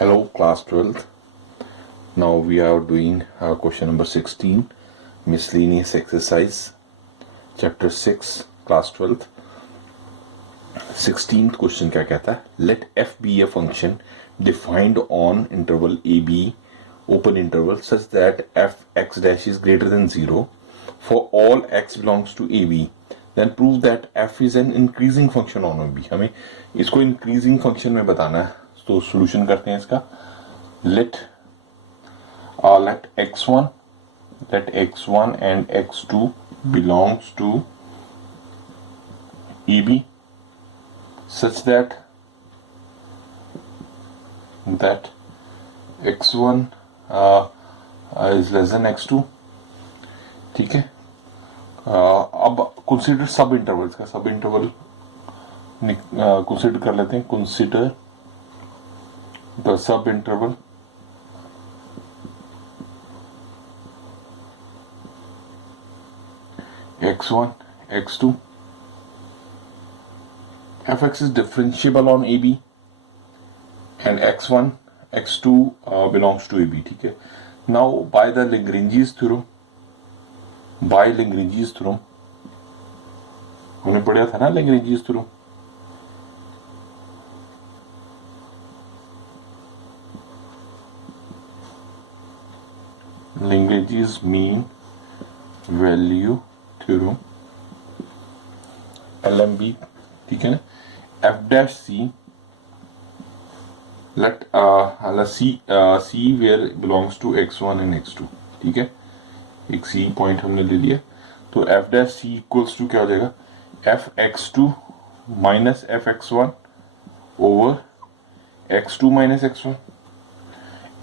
Hello, class 12th. Now we are doing question number 16, miscellaneous exercise, chapter 6, class 12th. 16th question क्या कहता है? Let f be a function defined on interval ab, open interval, such that f x dash is greater than 0 for all x belongs to ab. Then prove that f is an increasing function on ab. हमें इसको increasing function में बताना है, तो solution करते हैं इसका. Let x1 and x2 belongs to EB such that x1 is less than x2. ठीक है. अब consider सब इंटरवल्स का सब इंटरवल consider कर लेते हैं. Consider the sub interval x1, x2. fx is differentiable on AB and x1, x2 belongs to AB. ठीक है. Now by the Lagrange's theorem, हमने पढ़ा था ना Lagrange's theorem. Lagrange's mean value theorem, LMB. ठीक है ना. f dash c, let c where belongs to x1 and x2. ठीक है. एक c पॉइंट हमने ले लिया, तो f dash c equals to क्या हो जाएगा? f x2 minus f x1 over x2 minus x1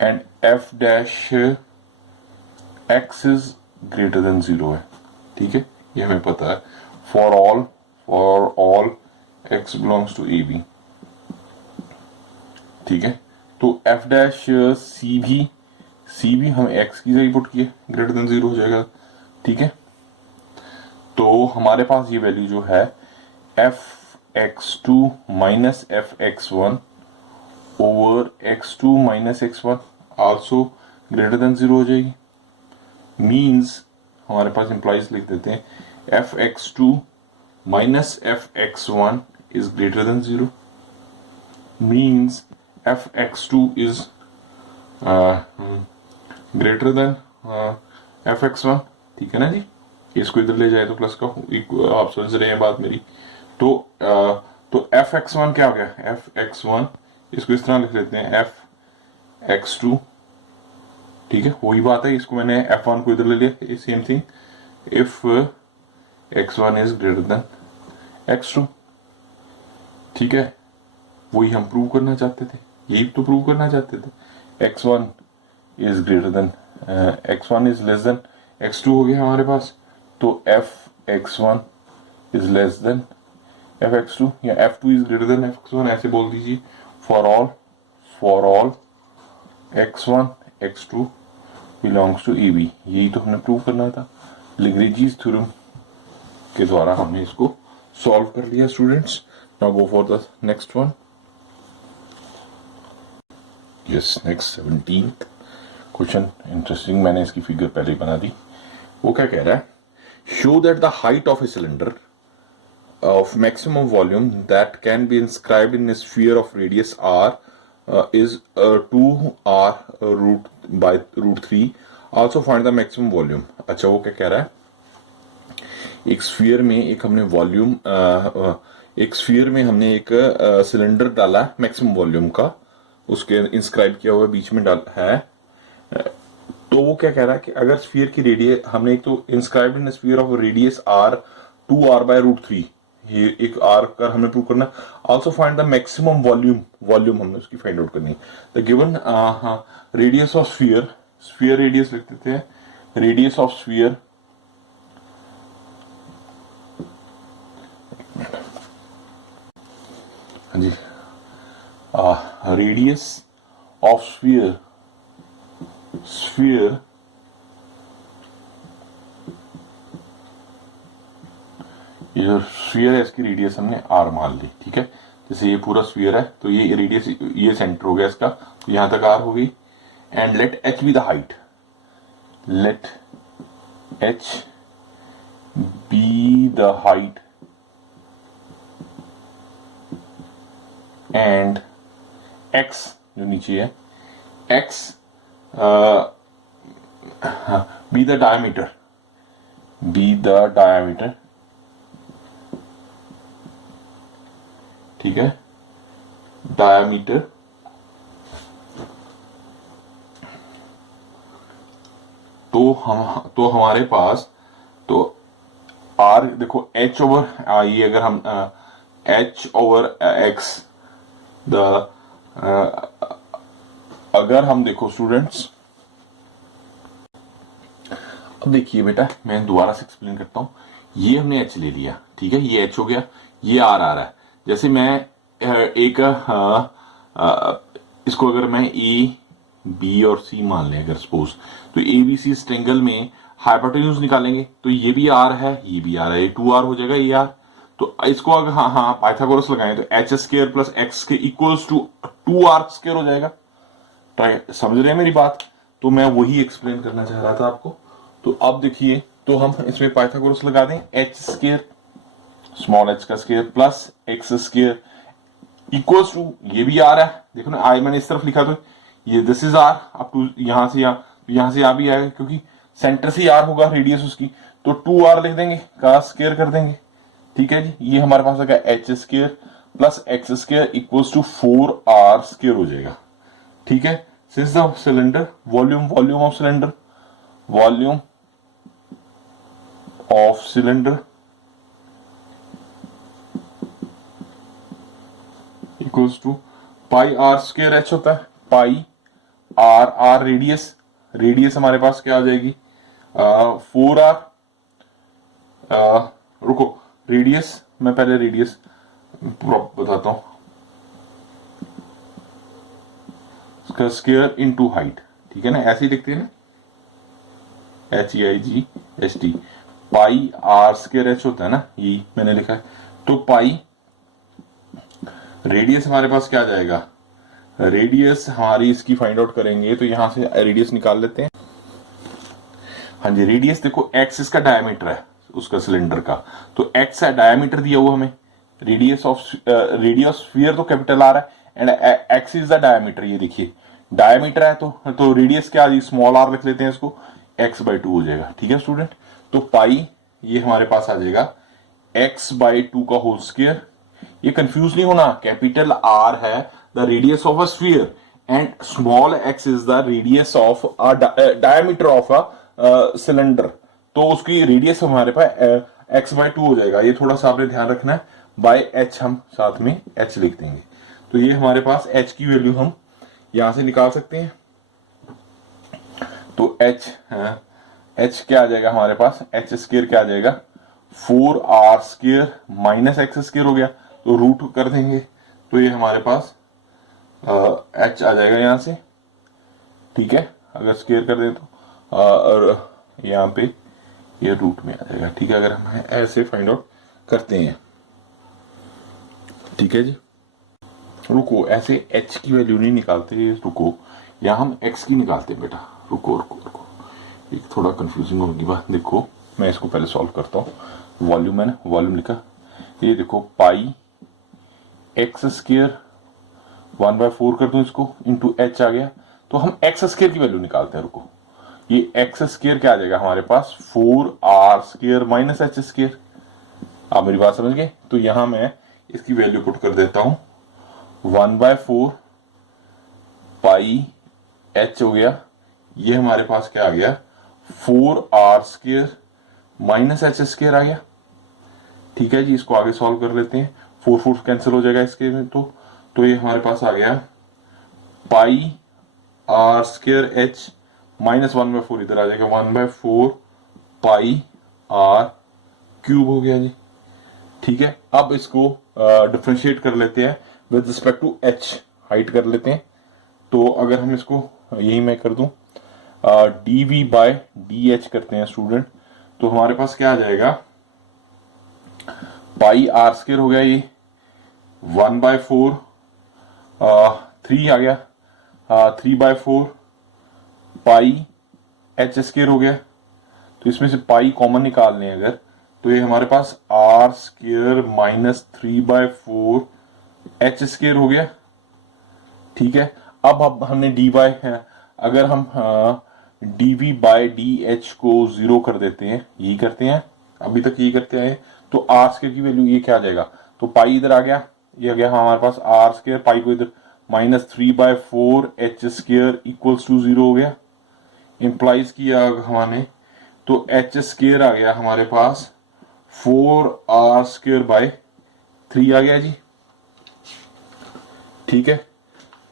and f dash x is greater than 0 है. ठीक है, ये हमें पता है. for all x belongs to AB. ठीक है. तो f dash c भी हम x की जगह पुट किए, ग्रेटर देन 0 हो जाएगा. ठीक है. तो हमारे पास ये वैल्यू जो है f x2 minus f x1 over x2 minus x1 also greater than 0 हो जाएगी. मीन्स हमारे पास इंप्लाइज लिख देते हैं f x2 minus f x1 is greater than 0. Means f x2 is greater than f x1. ठीक है ना जी. इसको इधर ले जाए तो प्लस का, आप समझ रहे हैं बात मेरी. तो f x1 क्या हो गया? f x1 इसको इस तरह लिख लेते हैं f x2. ठीक है, वही बात है. इसको मैंने f1 को इधर ले लिया. Same thing if x1 is greater than x2. ठीक है, वही हम प्रूव करना चाहते थे, यही तो प्रूव करना चाहते थे. x1 is greater than x1 is less than x2 हो गया हमारे पास. तो f x1 is less than f x2 या f2 is greater than f x1, ऐसे बोल दीजिए. for all x1 x2 belongs to AB. यही तो हमने प्रूव करना था. Lagrange's theorem के द्वारा हमने इसको सॉल्व कर लिया students. Now go for the next one. Yes, next 17th question. Interesting. मैंने इसकी फिगर पहले ही बना दी. वो क्या कह रहा है? Show that the height of a cylinder of maximum volume that can be inscribed in a sphere of radius r is 2r root 3. Also find the maximum volume. अच्छा, वो क्या कह रहा है? एक स्फीयर में एक सिलेंडर डाला मैक्सिमम वॉल्यूम का, उसके इंस्क्राइब किया हुआ बीच में डाला है. तो वो क्या कह रहा है कि अगर स्फीयर की रेडियस हमने एक तो inscribed in sphere of radius r 2r by root 3, ये एक r का हमने प्रूव करना. Also find the maximum volume हमने उसकी फाइंड आउट करनी. The given radius of sphere radius लिख देते हैं. रेडियस ऑफ स्फीयर जी, रेडियस ऑफ स्फीयर ये जो स्फीयर है इसकी रेडियस हमने r मान ली. ठीक है. जैसे ये पूरा स्फीयर है तो ये रेडियस, ये सेंटर हो गया इसका, तो यहां तक r हो गई। And let h be the height, let h be the height and x जो नीचे है, x be the diameter, be the diameter, ठीक है, डायमीटर तो हमारे पास तो r देखो h ओवर ये अगर हम h ओवर x द अगर हम देखो स्टूडेंट्स, अब देखिए बेटा मैं दोबारा से एक्सप्लेन करता हूं। ये हमने h ले लिया, ठीक है, ये h हो गया, ये r आ रहा है। जैसे मैं एक इसको अगर मैं ए बी और सी मान लें अगर सपोज, तो ए बी सी इस ट्रायंगल में हाइपोटेन्यूज निकालेंगे तो ये भी आर है, ये भी आर है, ये 2r हो जाएगा, ये आर। तो इसको अगर हाँ पाइथागोरस लगाएं तो एच स्क्वायर प्लस एक्स के इक्वल्स टू 2r स्क्वायर हो जाएगा। तो समझ रहे हैं मेरी बात? तो मैं वही एक्सप्लेन करना चाह रहा था आपको। तो अब देखिए, तो हम इसमें पाइथागोरस लगा दें, एच स्क्वायर स्मॉल एच का square plus x square equals to, ये भी आर है, देखो ना आई मैंने इस तरफ लिखा तो ये this is r, up to यहां से यहां से आ भी आएगा क्योंकि सेंटर से आर होगा रेडियस उसकी, तो 2r लिख देंगे, का स्क्वायर कर देंगे, ठीक है जी। ये हमारे पास आ गया h square plus x square equals to 4r square हो जाएगा, ठीक है। Since the cylinder volume of cylinder, volume of cylinder equals to pi are square h होता है, पाई आर रेडियस हमारे पास क्या आ जाएगी, 4r, रुको रेडियस, मैं पहले रेडियस बताता हूं, इसका स्क्वायर इनटू हाइट, ठीक है ना, ऐसे ही लिखते हैं ना, HEIGHT, pi are square h होता है ना, यही मैंने लिखा है। तो पाई रेडियस हमारे पास क्या आ जाएगा, रेडियस हमारी इसकी फाइंड आउट करेंगे तो यहां से रेडियस निकाल लेते हैं। हाँ जी, रेडियस देखो एक्स इसका डायमीटर है उसका सिलेंडर का, तो एक्स है डायमीटर दिया हुआ हमें, रेडियस ऑफ स्फीयर तो कैपिटल आर है and x is the diameter, ये देखिए डायमीटर है तो रेडियस क्या आ गई, स्मॉल आर लिख लेते हैं इसको, x/2 हो जाएगा, ठीक है स्टूडेंट। तो पाई ये हमारे पास आ जाएगा x/2 का होल स्क्वायर। ये कंफ्यूज नहीं होना, कैपिटल आर है the radius of a sphere and small x is the radius of diameter of a cylinder, तो उसकी रेडियस हमारे पास x/2 हो जाएगा। ये थोड़ा सा आपने ध्यान रखना है, बाय h हम साथ में h लिख देंगे, तो ये हमारे पास h की वैल्यू हम यहां से निकाल सकते हैं। तो h क्या आ जाएगा हमारे पास, h स्क्वायर क्या आ जाएगा, 4r square minus x square हो गया, तो रूट कर देंगे, तो ये हमारे पास h आ जाएगा यहां से, ठीक है, अगर स्क्वायर कर दें तो और यहाँ पे ये रूट में आ जाएगा, ठीक है, अगर हम ऐसे फाइंड आउट करते हैं, ठीक है जी। रुको, ऐसे h की वैल्यू नहीं निकालते, रुको यहाँ हम x की निकालते हैं बेटा, रुको, एक थोड़ा कंफ्यूजिंग होगी बात। देखो मैं इसको पहले सॉल्व करता हूँ, वॉल्यूम है ना, वॉल्यूम लिखा, ये देखो पाई एक्स स्क्वायर 1/4 कर दूं इसको इंटू h आ गया, तो हम एक्स स्क्वायर की वैल्यू निकालते हैं। रुको, ये एक्स स्क्वायर क्या आ जाएगा हमारे पास, 4r square minus H square. आप मेरी बात समझ गए? तो यहां मैं इसकी वैल्यू पुट कर देता हूं, 1/4 पाई h हो गया, ये हमारे पास क्या आ गया, 4r square minus H square आ गया, ठीक है जी। इसको आगे सॉल्व कर लेते हैं, 4 कैंसिल हो जाएगा इसके में, तो ये हमारे पास आ गया पाई आर स्क्वायर एच माइनस 1/4 इधर आ जाएगा, 1/4 पाई आर क्यूब हो गया जी, ठीक है। अब इसको डिफरेंशिएट कर लेते हैं with respect to h, height कर लेते हैं। तो अगर हम इसको यही मैं कर दूं dv/dh करते हैं स्टूडेंट, तो हमारे पास क्या आ जाएगा, पाई आर स्क्वायर हो गया ये 1/4 3 आ गया, 3/4 पाई एच स्क्वायर हो गया। तो इसमें से पाई कॉमन निकाल लें अगर, तो ये हमारे पास R square minus 3/4 H square हो गया। ठीक है, अब हमने डी वाई है, अगर हम d v by d h को 0 कर देते हैं, यही करते हैं अभी तक, यही करते हैं, तो आर स्क्वायर की वैल्यू ये क्या आ जाएगा, तो पाई इधर आ गया, ये आ गया हमारे पास आर स्क्वायर, पाई को इधर -3/4 एच स्क्वायर इक्वल्स टू 0 हो गया। इंप्लाइज किया हमने, तो एच स्क्वायर आ गया हमारे पास 4r² आ गया जी। ठीक है,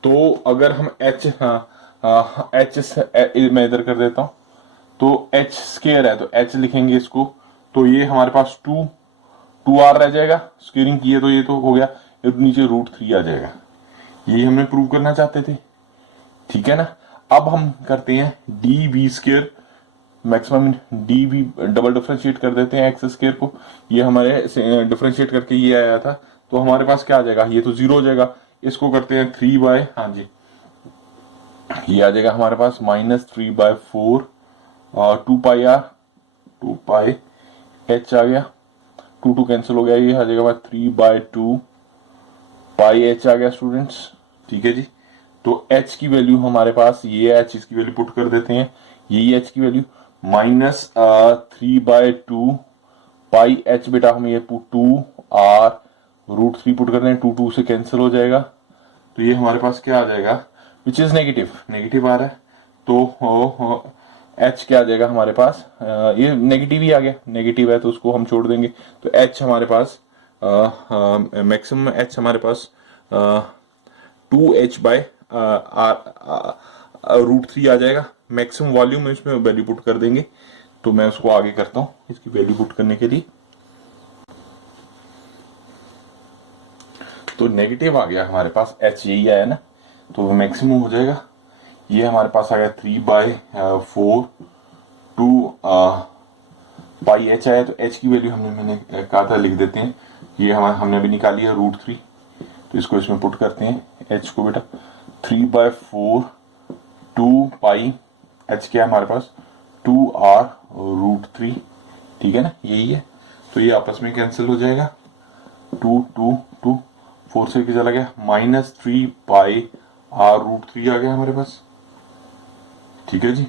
तो अगर हम एच मैं इधर कर देता हूं, तो एच स्क्वायर है तो एच लिखेंगे इसको, तो ये हमारे पास 2r रह जाएगा, स्क्वेयरिंग की है तो ये तो हो गया, नीचे √3 आ जाएगा। यही हमने प्रूव करना चाहते थे। ठीक है ना, अब हम करते हैं d v square maximum, d v double differentiate कर देते हैं एक्स स्क्वायर को, ये हमारे डिफरेंशिएट करके ये आया था, तो हमारे पास क्या आ जाएगा, ये तो 0 हो जाएगा। इसको करते हैं 3 हाँ जी, ये आ जाएगा हमारे पास -3/4 और 2 एच आ गया, 2 कैंसिल हो गया, ये आ जाएगा 3/2 पाई एच आ गया स्टूडेंट्स। ठीक है जी, तो एच की वैल्यू हमारे पास ये एच, इसकी वैल्यू पुट कर देते हैं, यही एच की वैल्यू -3/2 पाई एच, बेटा हम ये 2r√3 पुट कर दें, 2 से कैंसिल हो जाएगा, तो ये हमारे पास क्या आ जाएगा, विच इज नेगेटिव आ रहा है, तो एच क्या आ जाएगा हमारे पास, ये नेगेटिव ही आ गया, नेगेटिव है तो उसको हम छोड़ देंगे, तो एच हमारे पास मैक्सिमम एच हमारे पास 2h/√3 आ जाएगा। मैक्सिमम वॉल्यूम में इसमें वैल्यू पुट कर देंगे, तो मैं उसको आगे करता हूं इसकी वैल्यू पुट करने के लिए। तो नेगेटिव आ गया हमारे पास, एच यही आया ना, तो मैक्सिमम हो जाएगा, ये हमारे पास आ गया 3/4 2 पाई एच आया, तो एच की वैल्यू मैंने कहा था लिख देते हैं, ये हमने अभी निकाली है √3, तो इसको इसमें पुट करते हैं, एच को बेटा 3/4 2 पाई एच क्या है हमारे पास 2r√3। ठीक है ना, यही है, तो ये आपस में कैंसिल हो जाएगा, 2 4 से चला गया, -3 पाई r√3 आ गया हमारे पास। ठीक है जी,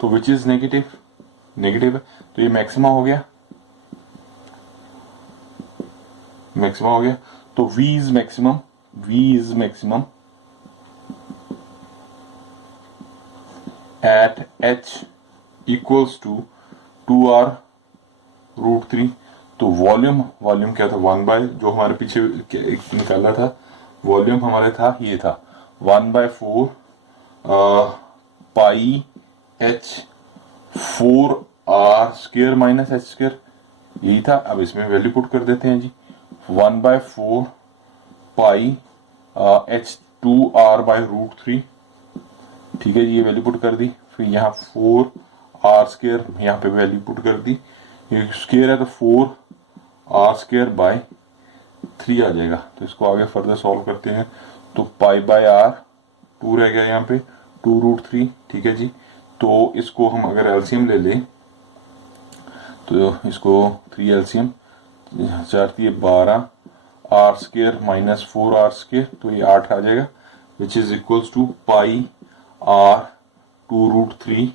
तो विच इज नेगेटिव है, तो ये मैक्सिमा हो गया, तो v is maximum at h equals to 2r√3। तो वॉल्यूम क्या था, 1 जो हमारे पीछे निकाला था, वॉल्यूम हमारे था, ये था 1/4 पाई h 4r² माइनस h², यही था। अब इसमें वैल्यू पुट कर देते हैं जी, 1/4 पाई h 2r/√3। ठीक है जी, ये वैल्यू पुट कर दी, फिर यहाँ 4r², यहाँ पे वैल्यू पुट कर दी, ये स्क्वायर है तो 4r²/3 आ जाएगा। तो इसको आगे फर्दर सॉल्व करते हैं, तो π/r 2 रह गया यहाँ पे 2√3। ठीक है जी, तो इसको हम अगर एलसीएम ले लें, तो इसको 3 एलसीएम 4×3 = 12 r² माइनस 4r², तो ये 8 आ जाएगा, which is equals to πr 2√3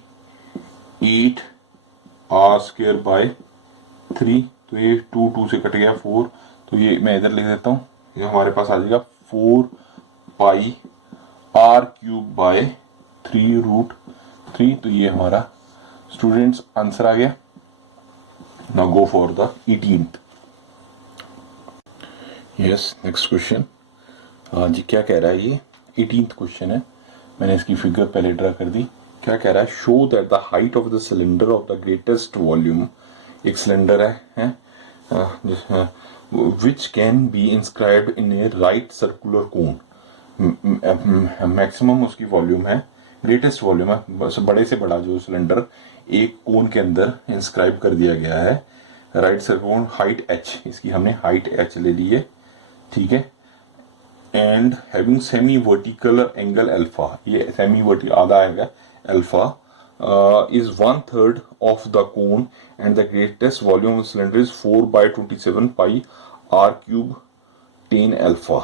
8r²/3। तो ये 2 से कट गया 4, तो ये मैं इधर लिख देता हूँ, ये हमारे पास आ जाएगा 4πr³/3√3। तो ये हमारा स्टूडेंट्स आंसर आ गया। Now go for the 18th। Yes, next question. हाँ जी, क्या कह रहा है ये 18th क्वेश्चन है, मैंने इसकी फिगर पहले ड्रा कर दी। क्या कह रहा है, show that the height of the cylinder of the greatest volume, एक सिलेंडर है which can be inscribed in A right circular cone. Maximum उसकी वॉल्यूम है, ग्रेटेस्ट वॉल्यूम है, बड़े से बड़ा जो सिलेंडर एक कोन के अंदर इंस्क्राइब कर दिया गया है, राइट सर्कुलर, हाइट h, इसकी हमने हाइट h ले ली है। ठीक है, and having semi vertical angle alpha, ये सेमी वर्टिकल आधा आएगा alpha, is 1/3 of the cone and the greatest volume of the cylinder is 4/27 pi r cube tan alpha.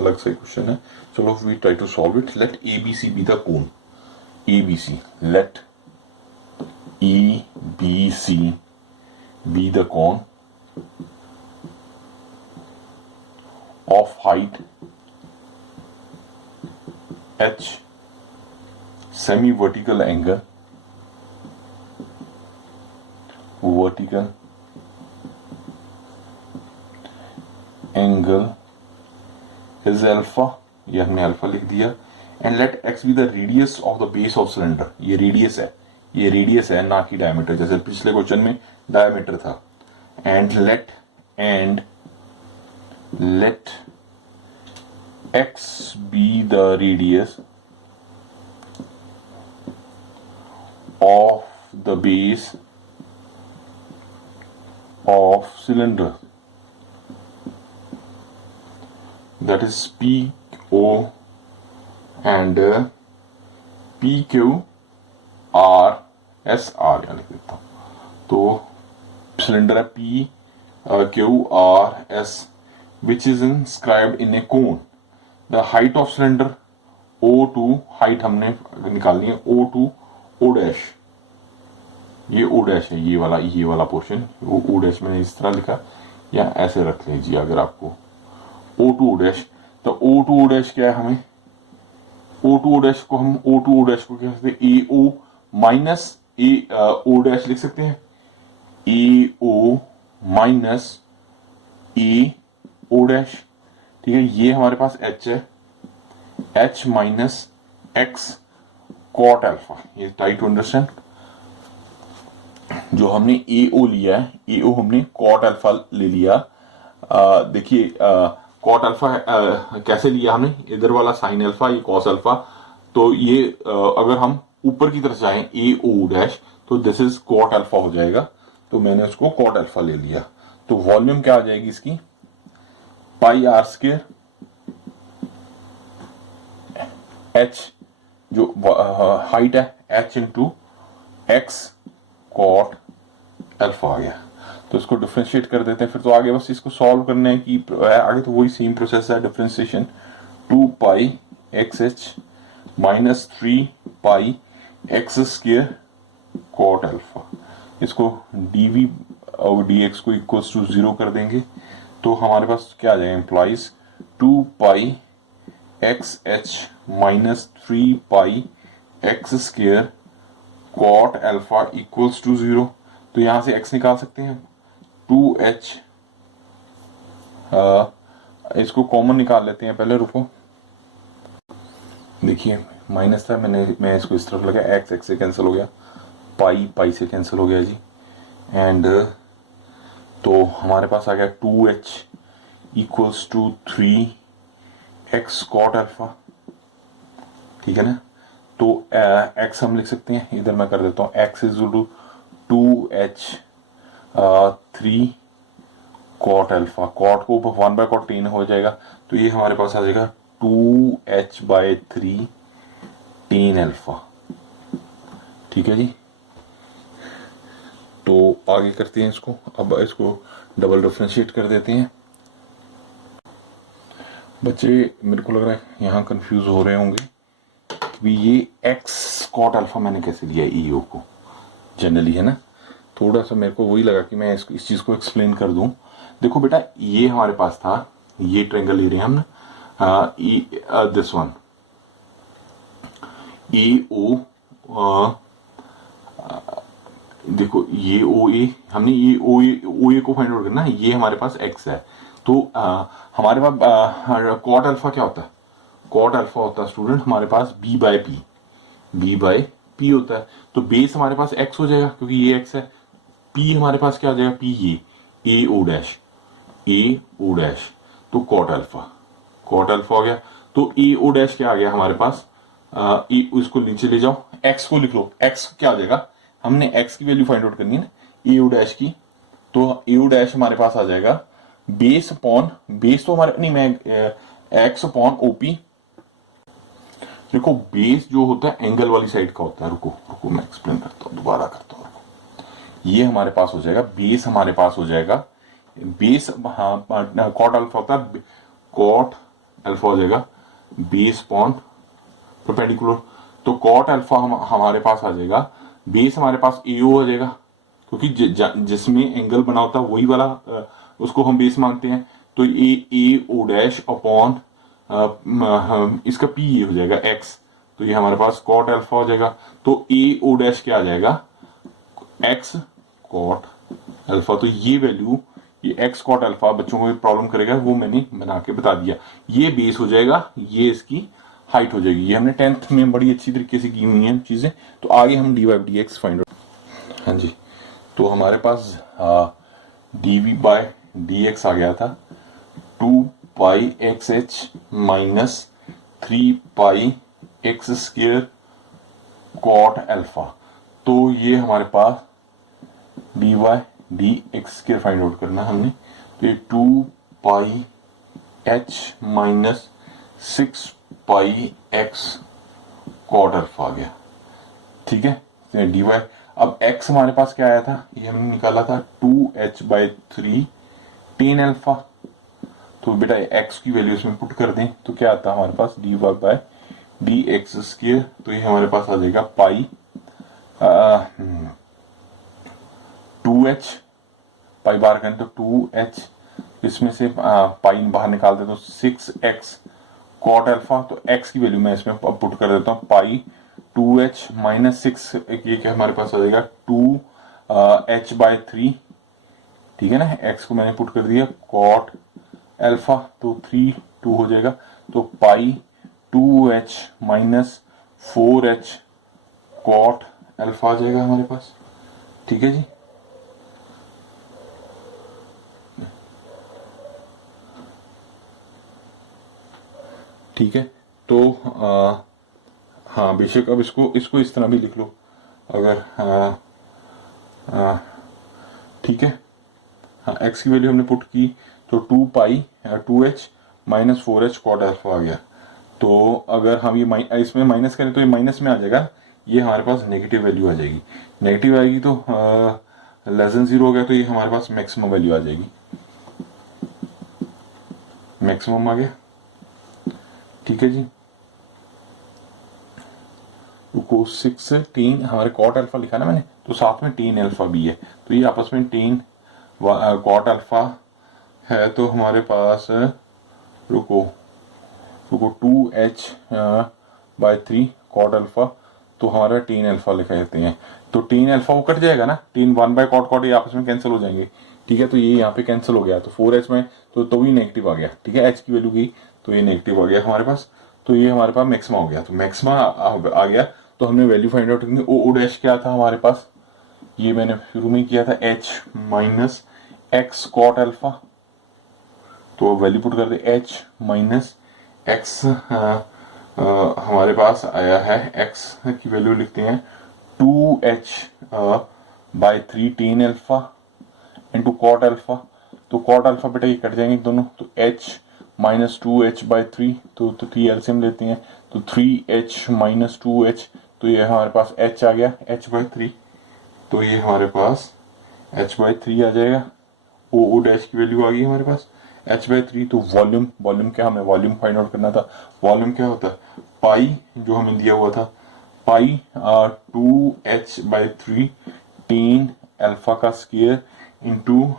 अलग से क्वेश्चन है, चलो we try to solve it. Let ABC be the cone. ABC, let ABC be the cone of height h, semi vertical angle is alpha, ये हमने alpha लिख दिया, and let x be the radius of the base of cylinder, ये radius है, ये radius है ना कि डायमीटर, जैसे पिछले क्वेश्चन में डायमीटर था, and let x be the radius of the base of cylinder, that is PO and PQR SR, यानी लिखता हूं तो सिलेंडर है PQRS which is inscribed in a cone. The height of cylinder O2, height हमने निकालनी है O2 O dash, ये O dash है, ये वाला पोर्शन, वो O डैश मैंने इस तरह लिखा, या ऐसे रख लीजिए अगर आपको O2 O डैश, तो O2 O डैश क्या है, हमें O2 O डैश को हम O2 O डैश को क्या कहते हैं, AO माइनस O डैश लिख सकते हैं, AO माइनस O डैश, ठीक है, ये हमारे पास H है, H minus X cot alpha, ये ट्राई टू अंडरस्टैंड, जो हमने AO लिया है, AO हमने कॉट अल्फा ले लिया, देखिए कॉट अल्फा कैसे लिया हमने, इधर वाला साइन अल्फा, ये कॉस अल्फा, तो ये अगर हम ऊपर की तरफ जाएं AO डैश, तो दिस इज कॉट अल्फा हो जाएगा, तो मैंने उसको कॉट अल्फा ले लिया, तो वॉल्यूम क्या आ जाएगी इसकी, पाई आर स्क्वायर H जो हाइट है H into X cot alpha आ गया, तो इसको डिफरेंशिएट कर देते हैं, फिर तो आगे बस इसको सॉल्व करने की आगे तो वही सेम प्रोसेस है, differentiation 2 pi x H minus 3 pi x square cot alpha, इसको dv और dx को इक्वल्स टू 0 कर देंगे, तो हमारे पास क्या आ जाएगा, implies 2 pi x H minus 3 pi x square cot alpha equals to 0, तो यहां से x निकाल सकते हैं, 2h, इसको कॉमन निकाल लेते हैं पहले, रुको, देखिए माइनस था, मैं इसको इस तरफ लगा, x से कैंसिल हो गया, पाई से कैंसिल हो गया जी, एंड तो हमारे पास आ गया 2h equals to 3x cot alpha, ठीक है ना, तो x हम लिख सकते हैं, इधर मैं कर देता हूँ, x is to 2h 3 cot alpha, cot को 1 बाय कॉट 10 हो जाएगा, तो ये हमारे पास आ जाएगा 2h/3 10 अल्फा, ठीक है जी, तो आगे करते हैं इसको, अब इसको डबल डिफरेंशिएट कर देते हैं, बच्चे मेरे को लग रहा है यहाँ कंफ्यूज हो रहे होंगे कि ये x कॉट अल्फा मैंने कैसे लिया EO को, जनरली है ना, थोड़ा सा मेरे को वही लगा कि मैं इस चीज को एक्सप्लेन कर दूं, देखो बेटा ये हमारे पास था, ये ट्रायंगल ले रहे हैं हम ना, दिस वन AO, देखो ये OA, हमने ये OA को फाइंड आउट करना है, ये हमारे पास x है, तो हमारे पास कॉट अल्फा क्या होता है, कॉट अल्फा होता है स्टूडेंट हमारे पास B बाय P होता है, तो बेस हमारे पास x हो जाएगा क्योंकि ये x है, P हमारे पास क्या आ जाएगा, P ये AO डैश, तो कॉट अल्फा हो गया, तो AO डैश क्या आ गया हमारे पास, उसको नीचे ले जाओ, x को लिख लो, x क्या आ जाएगा, हमने x की वैल्यू फाइंड आउट करनी है ना AO डैश की, तो AO डैश हमारे पास आ जाएगा बेस अपॉन, बेस तो हमारे नहीं, मैं एक्स अपॉन ओपी। देखो बेस जो होता है एंगल वाली साइड का होता है, रुको रुको मैं एक्सप्लेन करता हूँ, दोबारा करता हूँ। ये हमारे पास हो जाएगा बेस, हमारे पास हो जाएगा बेस, हाँ कॉट अल्फा होता है, कॉट अल्फा हो जाएगा बेस अपॉन परपेंडिकुलर। तो कॉट अल्फा हमारे पास आ जाएगा, बेस हमारे पास एओ हो जाएगा, क्योंकि जिसमें एंगल बना होता है वही वाला उसको हम बेस मानते हैं। तो ए ओ डैश अपॉन इसका पी ये हो जाएगा एक्स, तो ये हमारे पास कॉट अल्फा हो जाएगा। तो ए ओ डैश क्या आ जाएगा, एक्स कॉट अल्फा। तो ये वैल्यू, ये एक्स कॉट अल्फा बच्चों को प्रॉब्लम करेगा वो मैंने बना के बता दिया। ये बेस हो जाएगा, ये इसकी हाइट हो जाएगी। ये हमने 10th में बड़ी अच्छी तरीके से की हुई हैं चीजें। तो आगे हम D Y D X find out. हाँ जी, तो हमारे पास D V by D X आ गया था 2 pi x H minus 3 pi X square cot alpha. तो ये हमारे पास D Y D X square find out करना हमने। तो ये 2 pi H minus 6 pi X cot alpha आ गया, ठीक है। तो डी वाई, अब एक्स हमारे पास क्या आया था, ये हमने निकाला था 2h/3 टेन अल्फा। तो बेटा एक्स की वैल्यू इसमें पुट कर दें तो क्या आता है हमारे पास, D Y by D X square. तो ये हमारे पास आ जाएगा पाई 2h, पाई बार करें तो 2h, इसमें से पाई बाहर निकाल दे तो 6x कॉट अल्फा। तो x की वैल्यू मैं इसमें पुट कर देता हूँ, पाई 2h माइनस 6, ये क्या हमारे पास आ जाएगा 2h/3, ठीक है ना। x को मैंने पुट कर दिया कॉट अल्फा, तो 3 2 हो जाएगा। तो pi 2h minus 4h cot alpha आ जाएगा हमारे पास, ठीक है जी। ठीक है, तो हाँ बेशक अब इसको इस तरह भी लिख लो अगर, ठीक है। हाँ एक्स की वैल्यू हमने पुट की तो 2 pi 2h minus 4h cot alpha आ गया। तो अगर हम ये इसमें माइनस करें तो ये माइनस में आ जाएगा, ये हमारे पास नेगेटिव वैल्यू आ जाएगी। नेगेटिव आएगी तो लेस देन 0 हो गया, तो ये हमारे पास मैक्सिमम वैल्यू आ जाएगी, मैक्सिमम आ गया, ठीक है जी। रुको 16 हमारे कॉट अल्फा लिखा ना मैंने, तो साथ में टेन अल्फा भी है, तो ये आपस में टेन कॉट अल्फा है। तो हमारे पास रुको 2h/3 कॉट अल्फा, तो हमारा टेन अल्फा लिखा देते हैं। तो टेन अल्फा वो कट जाएगा ना, टेन 1/कॉट कॉट ये आपस में कैंसिल हो जाएंगे, ठीक है। तो ये यहाँ पे कैंसिल हो गया, तो 4h में तो भी नेगेटिव आ गया, ठीक है। h की वैल्यू गई तो ये नेगेटिव आ गया हमारे पास। तो ये हमारे पास मैक्सिमा हो गया, तो मैक्सिमा आ गया। तो हमने वैल्यू फाइंड आउट करनी। ओ डैश क्या था हमारे पास, ये मैंने शुरू में किया था h minus x cot alpha. तो वैल्यू पुट कर दे h माइनस एक्स, हमारे पास आया है x की वैल्यू लिखते हैं 2h/3 tan alpha into cot alpha. तो कॉट अल्फा बेटा ये कट जाएंगे दोनों, तो h माइनस 2h/3, तो 3 एलसीएम लेते हैं, तो 3h माइनस 2h, तो ये हमारे पास h आ गया h/3। तो ये हमारे पास h/3 आ जाएगा। ओ डैश की वैल्यू आ गई हमारे पास h/3। तो वॉल्यूम क्या, हमें वॉल्यूम फाइंड आउट करना था। वॉल्यूम क्या होता है, पाई जो हमें दिया हुआ था, पाई 2h/3 टेन अल्फा का square into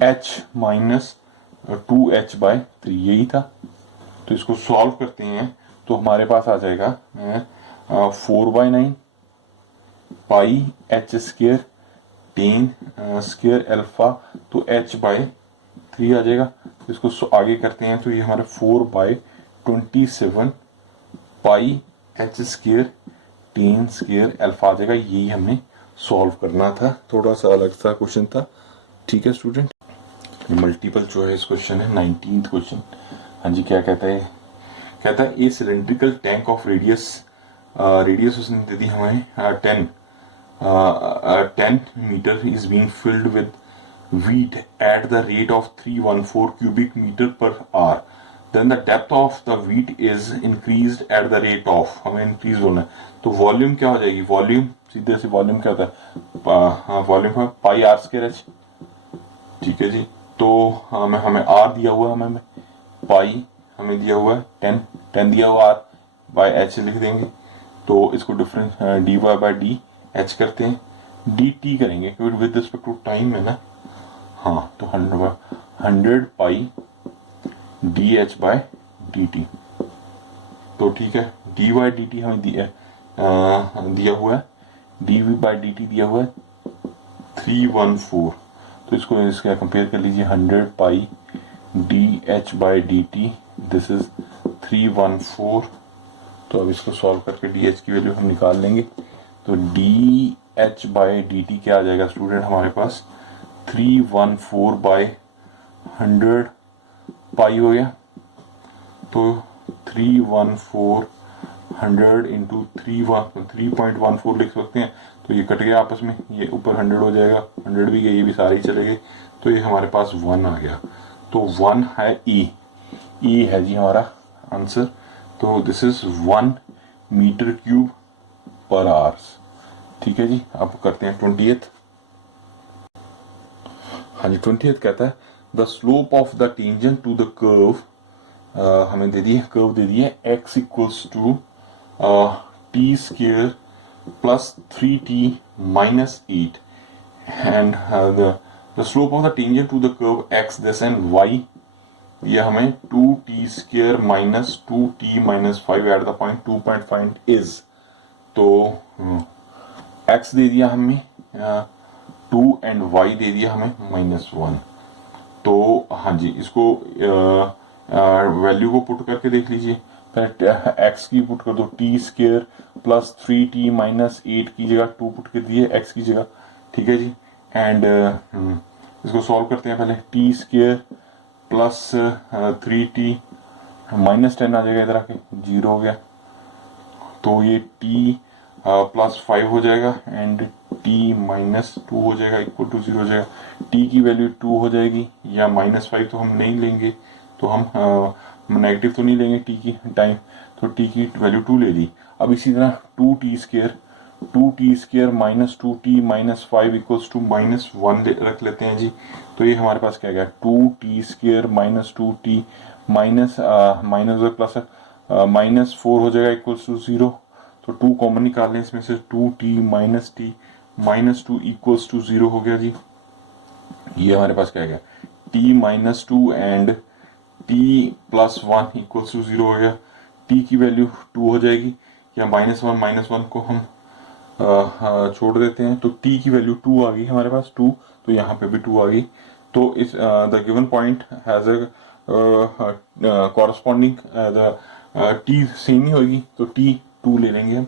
h minus 2h/3, यही था। तो इसको सॉल्व करते हैं तो हमारे पास आ जाएगा 4/9 पाई h square tan square alpha, तो h/3 आ जाएगा। तो इसको आगे करते हैं तो ये हमारा 4/27 pi h square tan square alpha आ जाएगा। यही हमने सॉल्व करना था, थोड़ा सा अलग सा क्वेश्चन था, ठीक है स्टूडेंट। मल्टीपल चॉइस क्वेश्चन है, 19th क्वेश्चन। हाँ जी, क्या कहता है, कहता है a cylindrical tank of radius उसने दे दी हमें 10 metre is being filled with wheat at the rate of 314 cubic meter per hour. Then the depth of the wheat is increased at the rate of, हमें increase बोलना है, तो volume क्या हो जाएगी, वॉल्यूम सीधे से वॉल्यूम क्या होता है, हाँ वॉल्यूम है पाई आर स्क्वायर एच, ठीक है जी। तो हमें आर दिया हुआ है, हमें पाई हमें दिया हुआ है 10, 10 दिया हुआ आर बाय एच लिख देंगे, तो इसको difference d y by d h करते हैं, डी टी करेंगे क्योंकि विद रिस्पेक्ट टू टाइम है ना, हाँ तो 100 pi D H by D T, तो ठीक है डी वाई डी टी हमें दिया हुआ है, d v by D t दिया हुआ है 314, तो इसको इसका कंपेयर कर लीजिए 100 pi D H by D T, this is 314, तो अब इसको सॉल्व करके डी एच की वैल्यू हम निकाल लेंगे, तो D H by D T क्या आ जाएगा स्टूडेंट हमारे पास 314 बाई 100 पाई हो गया, तो 314 100 इंटू 3.14 लिख सकते हैं, तो ये कट गया आपस में, ये ऊपर 100 हो जाएगा, 100 भी गए, ये भी सारे ही चले गए, तो ये हमारे पास 1 आ गया, तो 1 है ई है जी हमारा आंसर, तो this is 1 metre cube per hours, ठीक है जी। अब करते हैं 20th, हाँ जी 20th कहता है the slope of the tangent to the curve, हमें दे दिए कर्व दे दिए x equals to t square plus 3t minus 8 and the slope of the tangent to the curve x this and y ये हमें 2t square minus 2t minus 5 at the point 2.5 is, तो x दे दिया हमें 2 and y दे दिया हमें -1, तो हाँ जी इसको वैल्यू को पुट करके देख लीजिए, पहले x की पुट कर दो, T square plus 3t minus 8 की जगह 2 पुट कर दिए x की जगह, ठीक है जी, एंड इसको सॉल्व करते हैं, पहले T square plus 3t minus 10 आ जाएगा, इधर आके 0 हो गया, तो ये t प्लस 5 हो जाएगा एंड t माइनस 2 हो जाएगा इक्वल टू 0 हो जाएगा, t की वैल्यू 2 हो जाएगी या -5 तो हम नहीं लेंगे, तो हम नेगेटिव तो नहीं लेंगे t की टाइम, तो t की वैल्यू 2 ले ली। अब इसी तरह 2t square minus 2t minus 5 equals to -1 रख लेते हैं जी, तो ये हमारे पास क्या गया 2t square minus 2t minus plus -4 हो जाएगा इक्वल्स टू 0, तो 2 कॉमन निकाल लें इसमें से, 2t माइनस 2 इक्वल्स टू 0 हो गया जी, ये हमारे पास क्या गया t minus 2 and t plus 1 equals to 0 हो गया, t की वैल्यू 2 हो जाएगी, या -1 को हम छोड़ देते हैं, तो t की वैल्यू 2 आ गई हमारे पास 2, तो यहाँ पे भी 2 आ गई, तो इस the given point has a corresponding t same ही होगी, तो t 2 ले लेंगे हम,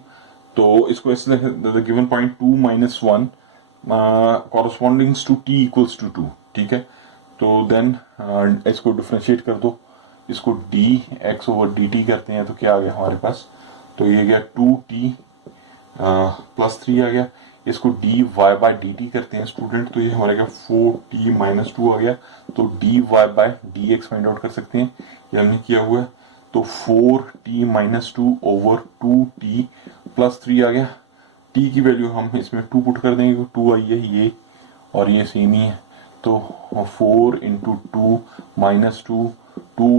तो इसको इसलिए the given point 2 - 1 correspondings to t equals to 2, ठीक है, तो देन इसको डिफ्रेंशिएट कर दो, इसको dx ओवर dt करते हैं, तो क्या आ गया हमारे पास, तो ये गया 2t प्लस 3 आ गया, इसको dy बाई dt करते हैं स्टूडेंट, तो ये हमारे 4t माइनस 2 आ गया, तो dy by dx find out कर सकते हैं, ये हमने किया हुआ है, तो 4t minus 2 over 2t plus 3 आ गया, t की वैल्यू हम इसमें 2 पुट कर देंगे, 2 आई है ये और ये सेम ही है, तो 4 इंटू 2 माइनस 2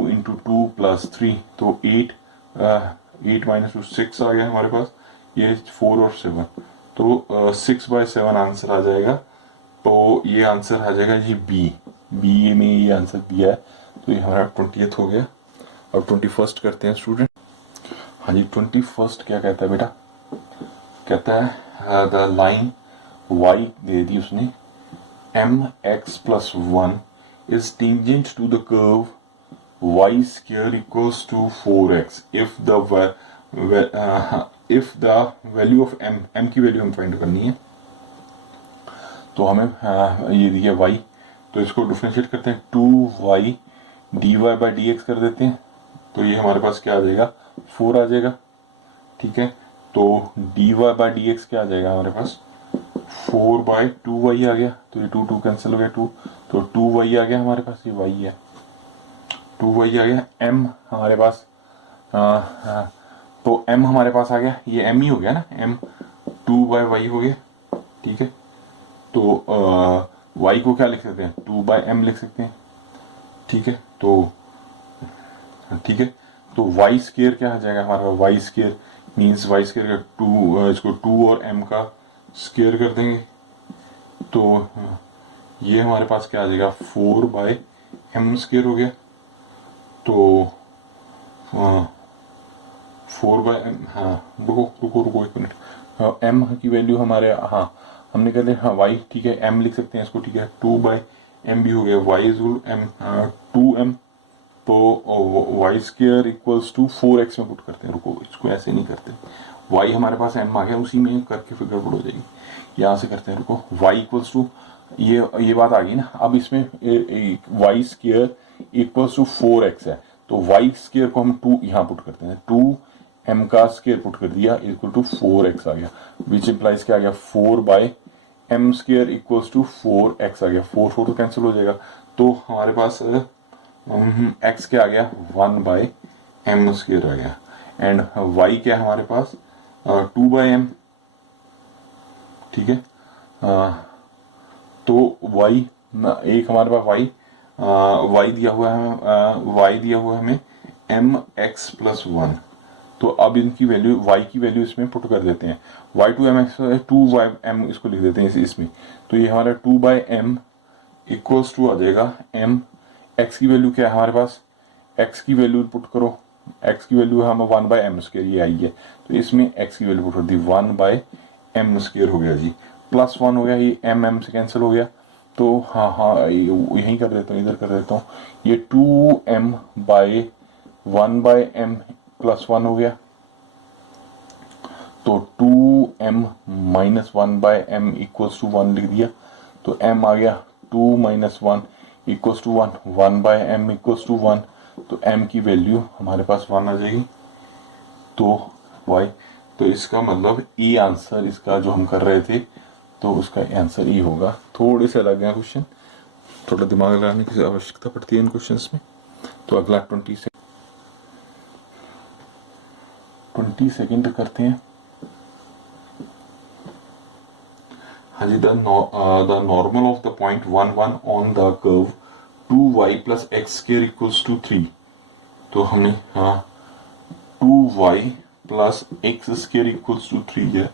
इंटू 2 प्लस 3, तो 8 माइनस 2 6 आ गया हमारे पास, ये 4 और 7, तो 6/7 आंसर आ जाएगा, तो ये आंसर आ जाएगा जी बी में ये आंसर दिया है, तो ये हमारा 20th हो गया। अब 21st करते हैं स्टूडेंट, हाँ जी 21st क्या कहता है बेटा, कहता है द लाइन y दे दी उसने mx plus 1 is tangent to the curve y square equals to 4x if the value of m की वैल्यू हम फाइंड करनी है, तो हमें ये दिया y, तो इसको डिफरेंशिएट करते हैं 2y dy बाई dx कर देते हैं, तो ये हमारे पास क्या आ जाएगा 4 आ जाएगा, ठीक है, तो dy बाई dx क्या आ जाएगा हमारे पास 4/2y आ गया, तो ये 2 कैंसिल हो गया 2, तो 2y आ गया हमारे पास, ये y है, 2y आ गया, m हमारे पास तो m हमारे पास आ गया, ये m ही हो गया ना, m 2/y हो गया, ठीक है। तो y को क्या लिख सकते हैं, 2/m लिख सकते हैं, ठीक है। तो ठीक है, तो y स्क्वायर क्या आ जाएगा हमारा, y square means y square का 2, इसको 2 और m का स्क्वायर कर देंगे, तो ये हमारे पास क्या आ जाएगा 4/m स्क्वायर हो गया। तो 4/m, हाँ रुको रुको रुको एक मिनट, m की वैल्यू हमारे, हाँ हमने कहते हैं, हाँ y ठीक है, m लिख सकते हैं इसको, ठीक है, 2/m भी हो गया, y इज m 2m, तो y square equals to 4x में पुट करते हैं, रुको इसको ऐसे नहीं करते, y हमारे पास m आ गया, उसी में करके फिर गड़बड़ हो जाएगी, यहाँ से करते हैं, रुको y इक्वल्स टू, ये बात आ गई ना। अब इसमें y square equals to 4x है, तो y स्क्वायर को हम 2 यहाँ पुट करते हैं, 2m का स्क्वायर पुट कर दिया इक्वल टू 4x आ गया, विच इम्प्लाइज क्या आ गया 4/m square equals to 4x आ गया, 4 तो कैंसिल हो जाएगा, तो हमारे पास x क्या आ गया 1/m स्क्वायर आ गया, एंड y क्या है हमारे पास 2/m, ठीक है। तो y एक हमारे पास y दिया हुआ है, y दिया हुआ है हमें mx+1, तो अब इनकी वैल्यू y की वैल्यू इसमें पुट कर देते हैं, y 2m इसको लिख देते हैं इसमें, तो ये हमारा 2/m इक्वल्स टू आ जाएगा m, x की वैल्यू क्या है हमारे पास, x की वैल्यू पुट करो, x की वैल्यू हमें 1/m स्क्वायर ये आई है, तो इसमें x की वैल्यू पुट कर दी 1/m स्क्वायर हो गया जी, +1 हो गया, ये m से कैंसिल हो गया, तो हाँ यही कर देता हूँ, इधर कर देता हूँ, ये 2m/1/m +1 हो गया, तो 2m - 1/m इक्वल्स टू 1 लिख दिया, तो m आ गया 2 - 1 equals to 1, 1/m equals to 1, तो m की वैल्यू हमारे पास 1 आ जाएगी, तो y, तो इसका मतलब ई आंसर इसका जो हम कर रहे थे, तो उसका आंसर ई होगा। थोड़े से अलग है क्वेश्चन, थोड़ा दिमाग लगाने की आवश्यकता पड़ती है इन क्वेश्चंस में। तो अगला 20 सेकेंड करते हैं। हाँ जी, the normal of the point 1 1 on the curve 2y + x square equals to 3, तो हमने हाँ 2y + x square equals to 3 है,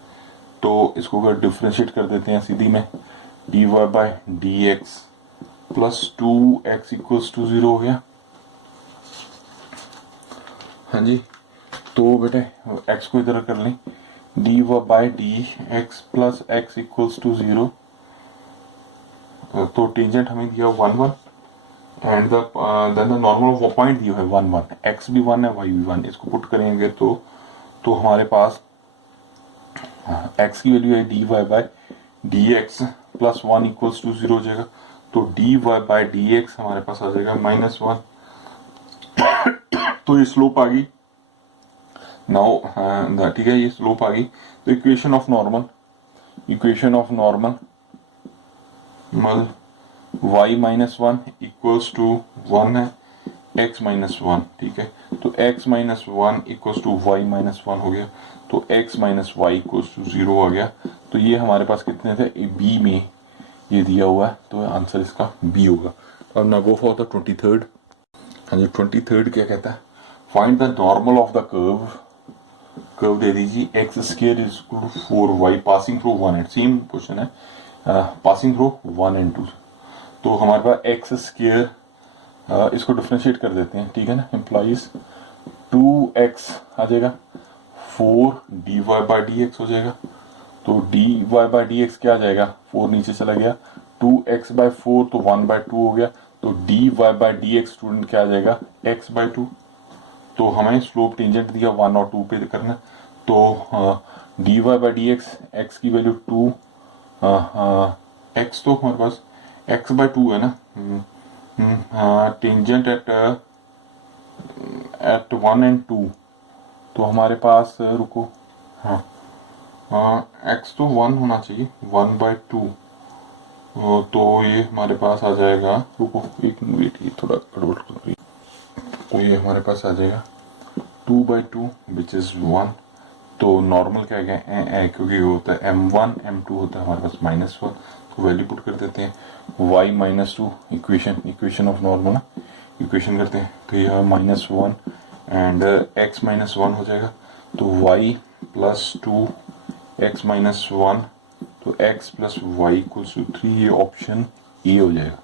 तो इसको अगर डिफ्रेंशिएट कर देते हैं सीधी में, dy/dx + 2x इक्वल्स टू 0 हो गया। हाँ जी, तो बेटे x को इधर कर लें, dy/dx + x इक्वल्स टू 0, तो टेंजेंट हमें दिया 1 1, and then the normal of point दिया है 1 1, x भी 1 है y भी 1, इसको पुट करेंगे तो हमारे पास x की वैल्यू है dy/dx + 1 इक्वल्स टू 0 हो जाएगा, तो dy/dx हमारे पास आ जाएगा -1, तो ये स्लोप आ गई नाउ, ठीक है, ये स्लोप आ गई, तो equation of normal y - 1 equals to 1 है, x - 1, ठीक है, तो x - 1 इक्वल्स टू y - 1 हो गया, तो x - y इक्वल्स टू 0 आ गया, तो ये हमारे पास कितने थे, b में ये दिया हुआ है, तो आंसर इसका b होगा। अब ना गो फॉर द 23rd। हाँ जी, 23rd क्या कहता है, find the normal of the curve दे दीजिए, x square is equal to 4y passing through 1 and, same question है, पासिंग थ्रू 1 and 2, तो हमारे पास x स्क्वायर, इसको डिफ्रेंशिएट कर देते हैं, ठीक है ना, इम्प्लाइज 2x आ जाएगा, 4 dy/dx हो जाएगा, तो dy/dx क्या आ जाएगा, 4 नीचे चला गया, 2x/4 तो 1/2 हो गया, तो dy/dx स्टूडेंट क्या आ जाएगा x/2, तो हमें स्लोप टेंजेंट दिया 1 और 2 पे करना, तो dy/dx x की वैल्यू 2, x तो हमारे पास x/2 है ना, टेंजेंट एट 1 and 2, तो हमारे पास रुको, x तो 1 होना चाहिए, 1/2, तो ये हमारे पास आ जाएगा, रुको एक मिनट, ये थोड़ा गड़बड़ कर रही है, तो ये हमारे पास आ जाएगा 2/2 विच इज 1। तो नॉर्मल क्या गया क्योंकि होता है m1 m2 होता है हमारे पास -1, तो वैल्यू पुट कर देते हैं y -2 इक्वेशन ऑफ नॉर्मल ना, इक्वेशन करते हैं तो यह -1 एंड x -1 हो जाएगा, तो y + 2 x -1, तो x + y = 3, ये ऑप्शन ए हो जाएगा।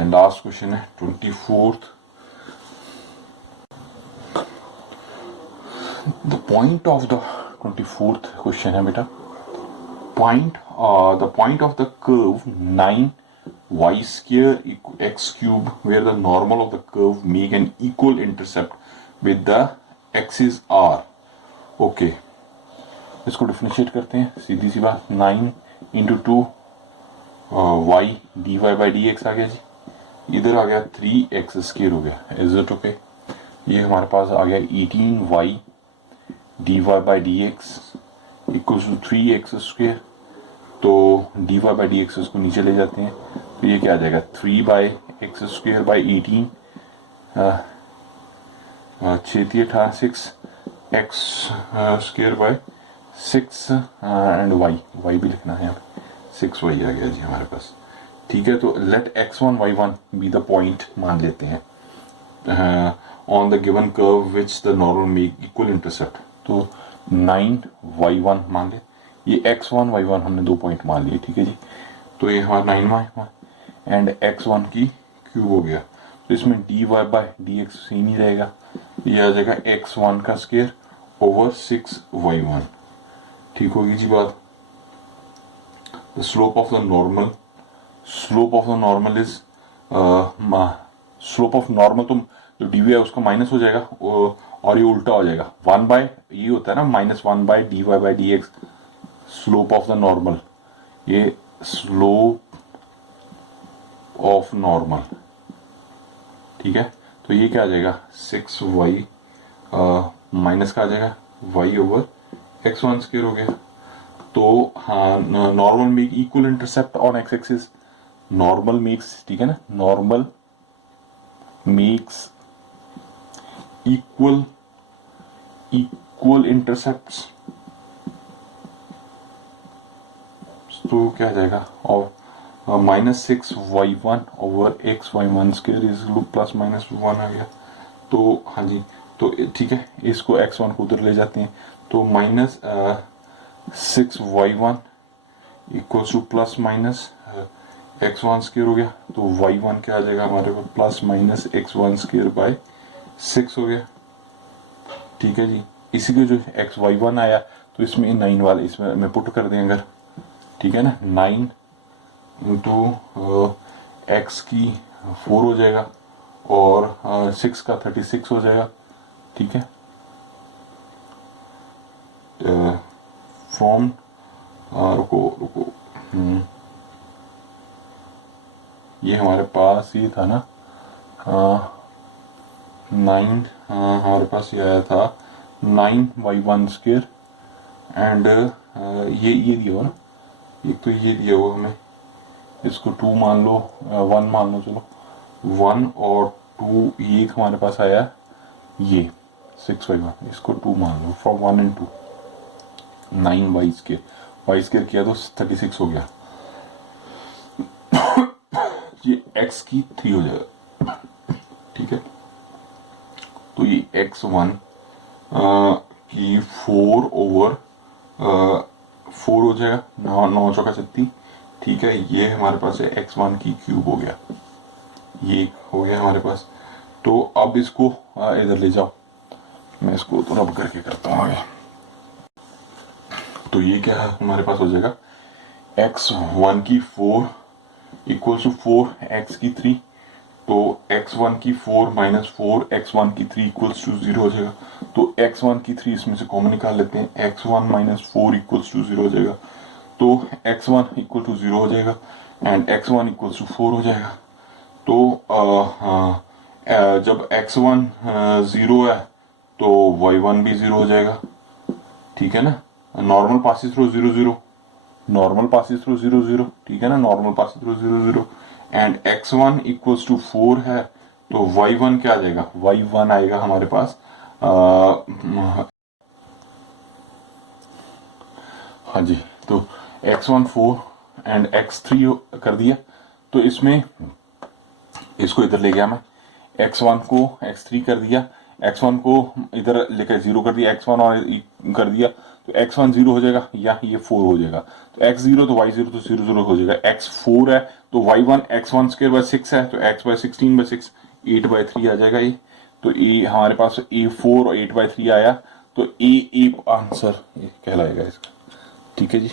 एंड लास्ट क्वेश्चन है 24th। The point of the 24th question है बेटा, the point of the curve 9y² x³ where the normal of the curve make an equal intercept with the axis r। Okay, इसको differentiate करते हैं, सीधी सी बात, 9 × 2 y dy/dx आ गया जी, इधर आ गया 3x² हो गया, इज इट ओके। ये हमारे पास आ गया 18y dy/dx = 3x², तो dy/dx उसको नीचे ले जाते हैं, तो ये क्या आ जाएगा 3/x²/18, 6×8 6x² एंड y भी लिखना है यहाँ पे, 6y आ गया जी हमारे पास। ठीक है, तो late x1 y1 be the point मान लेते हैं on the given curve which the normal make equal intercept, तो 9y1 मान ले, ये x1 y1 हमने 2 पॉइंट मान लिए, ठीक है जी। तो ये हमारा 9y एंड x1 की क्यूब हो गया, तो इसमें dy/dx ही नहीं रहेगा, ये आ जाएगा x1 का स्क्वायर ओवर 6y1। ठीक होगी जी बात। The slope of the normal is slope of normal, तो जो डी है उसका माइनस हो जाएगा और ये उल्टा हो जाएगा, 1 ये होता है ना -1 dy/dx, slope of the normal, ये स्लोप ऑफ नॉर्मल, ठीक है। तो ये क्या आ जाएगा 6y माइनस का आ जाएगा y ओवर x1² हो गया। तो हाँ, normal make equal intercept on x axis, normal makes, ठीक है ना, नॉर्मल मेक्स इक्वल इंटरसेप्ट्स, तो क्या आ जाएगा और -6y1 ओवर xy1² इज +-1 आ गया। तो हाँ जी, तो ठीक है, इसको x1 को उधर ले जाते हैं, तो -6y1 = +-x1² हो गया, तो y1 क्या आ जाएगा हमारे पास +-x1²/6 हो गया, ठीक है जी। इसी के जो xy1 आया, तो इसमें 9 वाले इसमें मैं पुट कर दें अगर, ठीक है ना, 9 × x की 4 हो जाएगा और 6 का 36 हो जाएगा, ठीक है। फ्रॉम रुको ये हमारे पास ये था ना 9, हमारे पास ये आया था 9y1² एंड ये दिया हुआ ना, एक तो ये दिया हुआ हमें, इसको 2 मान लो, 1 मान लो, चलो 1 और 2, ये हमारे पास आया ये 6y1, इसको 2 मान लो, फ्रॉम 1 and 2 9y² किया तो 36 हो गया, ये x की 3 हो जाएगा, ठीक है। तो ये x1 की 4 ओवर 4 हो जाएगा, 9 चौका 36, ठीक है। ये हमारे पास है x1 की क्यूब हो गया, ये हो गया हमारे पास। तो अब इसको इधर ले जाओ, मैं इसको तो रब करके करता हूँ आगे। तो ये क्या है हमारे पास हो जाएगा x1 की 4 = 4 x की 3, तो x1 की 4 - 4 x1 की 3 = 0 हो जाएगा। तो x1 की 3 इसमें से कॉमन निकाल लेते हैं, x1 - 4 = 0 हो जाएगा, तो x1 = 0 हो जाएगा एंड x1 = 4 हो जाएगा। तो जब x1 0 है तो y1 भी 0 हो जाएगा, ठीक है ना। Normal passes through 0 0, normal passes through 0 0, ठीक है ना, normal passes through 0 0 and x1 = 4 है, तो y1 क्या आ जाएगा, y1 आएगा हमारे पास हाँ जी, तो x1 4 एंड x3 कर दिया। तो इसमें इसको इधर ले गया मैं, x1 को x3 कर दिया, x1 को इधर लेकर 0 कर दिया, x1 और कर दिया, तो x1 0 हो जाएगा या ये 4 हो जाएगा। तो x0 तो y0 तो 0 0 हो जाएगा। x4 है तो y1 x1 स्क्वायर बाय 6 है, तो x बाय 16 बाय 6 8/3 आ जाएगा ये। तो ए हमारे पास A4 और 8/3 आया, तो ए आंसर कहलाएगा इसका। ठीक है जी।